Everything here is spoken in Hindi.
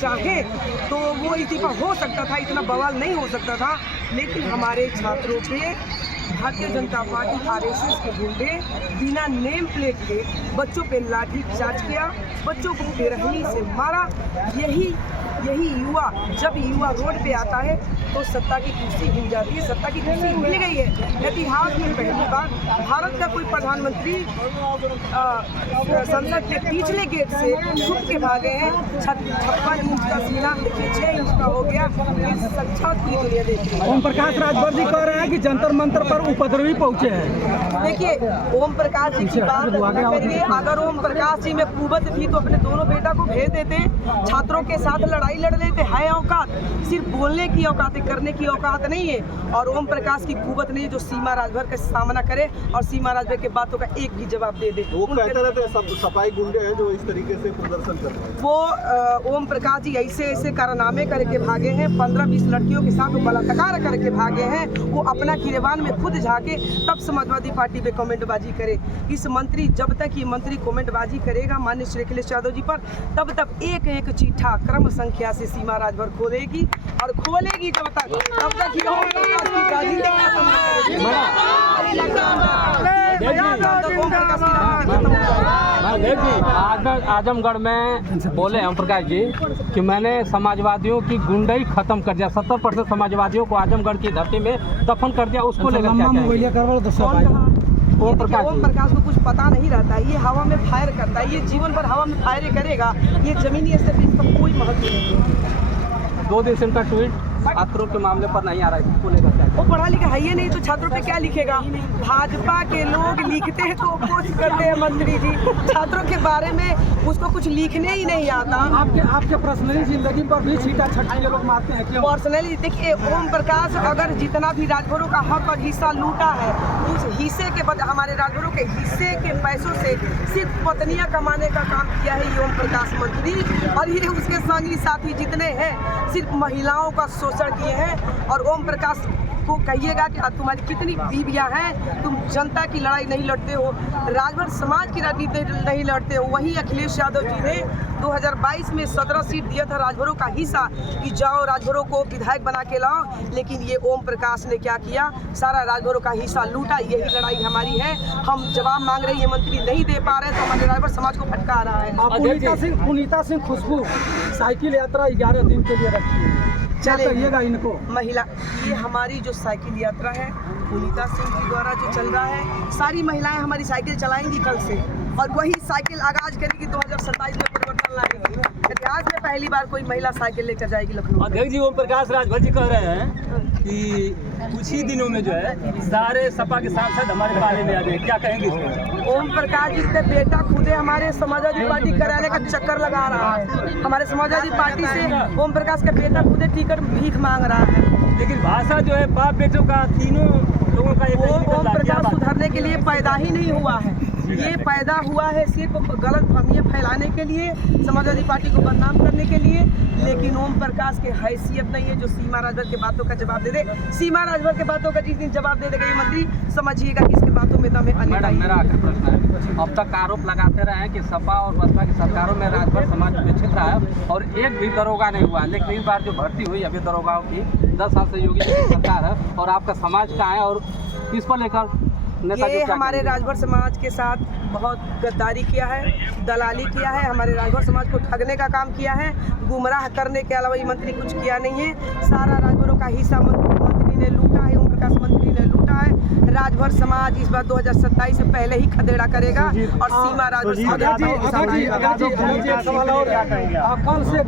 चाहे तो वो इस्तीफा हो सकता था, इतना बवाल नहीं हो सकता था, लेकिन हमारे छात्रों पे भारतीय जनता पार्टी आरएसएस के गुंडे बिना नेम प्लेट के बच्चों पे लाठी चार्ज किया, बच्चों को बेरहमी से मारा। यही युवा, जब युवा रोड पे आता है तो सत्ता की कुर्सी हिल जाती है, सत्ता की कुर्सी मिल गई है। इतिहास में पहली बार भारत का कोई प्रधानमंत्री संसद के पिछले गेट से छुप के भागे हैं। 56 इंच का सीना देखिए 6 इंच का हो गया, साक्षात की दुनिया देखिए। ओम प्रकाश राजभर जी कह रहे हैं कि जंतर मंतर पर उपद्रवी पहुंचे हैं। देखिए ओम प्रकाश जी की बात करिए, अगर ओम प्रकाश जी में कुवत थी तो अपने दोनों बेटा को भेज देते, छात्रों के साथ लड़ाई लड़ लेते। है औकात, सिर्फ बोलने की औकात है, करने की औकात नहीं है। और ओम प्रकाश की कुवत नहीं है जो सीमा राजभर का सामना करे और सीमा राजभर के बातों का एक भी जवाब दे दे। वो कहते रहते हैं सफाई गुंडे हैं जो इस तरीके से प्रदर्शन कर रहे हैं। वो ओम प्रकाश जी ऐसे कारनामे करके भागे हैं, 15-20 लड़कियों के साथ वो बलात्कार करके भागे हैं। वो अपना गिरबान में खुद झाके तब समाजवादी पार्टी पे कमेंटबाजी करे। इस मंत्री, जब तक ये मंत्री कमेंटबाजी करेगा माननीय श्री अखिलेश यादव जी पर, तब तक एक चिट्ठा क्रम संख्या से सीमा राजभर खोलेगी और खोलेगी जब तक, तब तक ये ओम प्रकाश की राजनीति खत्म नहीं करेगी। आजमगढ़ में बोले ओम प्रकाश जी कि मैंने समाजवादियों की गुंडई खत्म कर दिया, 70% समाजवादियों को आजमगढ़ की धरती में दफन कर दिया। उसको लेकर ओम प्रकाश को कुछ पता नहीं रहता है, ये हवा में फायर करता है, ये जीवन भर हवा में फायर करेगा, ये जमीनी स्तर पर इसका कोई महत्व नहीं है। 2 दिन से उनका ट्वीट छात्रों के मामले पर नहीं आ रहा है, इसको लेकर क्या? वो पढ़ा लिखा है ये नहीं तो छात्रों पे क्या लिखेगा? भाजपा के लोग लिखते हैं तो अपोज करते हैं मंत्री जी, छात्रों के बारे में उसको कुछ लिखने ही नहीं आता। आपके पर्सनली जिंदगी पर भी छीटा छटके लोग मारते हैं क्यों? पर्सनली देखिए, ओम प्रकाश अगर जितना भी राजभरों का हक और हिस्सा लूटा है, उस हिस्से के बाद हमारे राजभरों के हिस्से के पैसों से सिर्फ पत्नियां कमाने का काम किया है ये ओम प्रकाश मंत्री। और ये उसके संगी साथी जितने हैं सिर्फ महिलाओं का शोषण किए हैं। और ओम प्रकाश को कहिएगा कि तुम्हारी कितनी बीवियां हैं, तुम जनता की लड़ाई नहीं लड़ते हो, राजभर समाज की राजनीति नहीं लड़ते हो। वही अखिलेश यादव जी ने 2022 में 17 सीट दिया था राजभरों का हिस्सा कि जाओ राजभरों को विधायक बना के लाओ, लेकिन ये ओम प्रकाश ने क्या किया? सारा राजभरों का हिस्सा लूटा। यही लड़ाई हमारी है, हम जवाब मांग रहे हैं, ये मंत्री नहीं दे पा रहे तो हमारे राजभर समाज को भटका रहा है। पुनीता सिंह खुशबू साइकिल यात्रा 11 दिन के लिए रखी है, चलिएगा इनको महिला, ये हमारी जो साइकिल यात्रा है पुनीता सिंह जी द्वारा जो चल रहा है, सारी महिलाएं हमारी साइकिल चलाएंगी कल से और वही साइकिल आगाज करेगी 2027 में परिवर्तन लाएगी। इतिहास में पहली बार कोई महिला साइकिल लेकर जाएगी लखनऊ। अध्यक्ष जी ओम प्रकाश राजभर जी कह रहे हैं कि कुछ ही दिनों में जो है सारे सपा के सांसद हमारे पाले में आ गए, क्या कहेंगे इसमें? ओम प्रकाश जी के बेटा खुदे हमारे समाजवादी पार्टी कराने का चक्कर लगा रहा है। हमारे समाजवादी पार्टी से ओम प्रकाश का बेटा खुदे टिकट भीख मांग रहा है। लेकिन भाषा जो है बाप बेटों का तीनों लोगों का ओम प्रकाश सुधरने के लिए पैदा ही नहीं हुआ है, ये पैदा हुआ है सिर्फ गलत फहमियाँ फैलाने के लिए, समाजवादी पार्टी को बदनाम करने के लिए। लेकिन ओम प्रकाश की हैसियत नहीं है जो सीमा राजभर के बातों का जवाब दे दे। सीमा राजभर के बातों का जिस दिन जवाब दे देगा ये मंत्री, समझिएगा कि इसके बातों में दम है। मैडम मेरा आखिरी प्रश्न है, अब तक आरोप लगाते रहे हैं कि सपा और बसपा की सरकारों में राजभर समाज विकसित रहा है और एक भी दरोगा नहीं हुआ, लेकिन इस बार जो भर्ती हुई अभी दरोगाओं की 10 साल से योगी की सरकार है और आपका समाज का है और इस पर लेकर ये हमारे राजभर समाज के साथ बहुत गद्दारी किया है, दलाली किया है, हमारे राजभर समाज को ठगने का काम किया है, गुमराह करने के अलावा ये मंत्री कुछ किया नहीं है। सारा राजभरों का हिस्सा मंत्री ने लूटा है, ओम प्रकाश मंत्री ने लूटा है। राजभर समाज इस बार 2027 से पहले ही खदेड़ा करेगा और सीमा राजभर समाज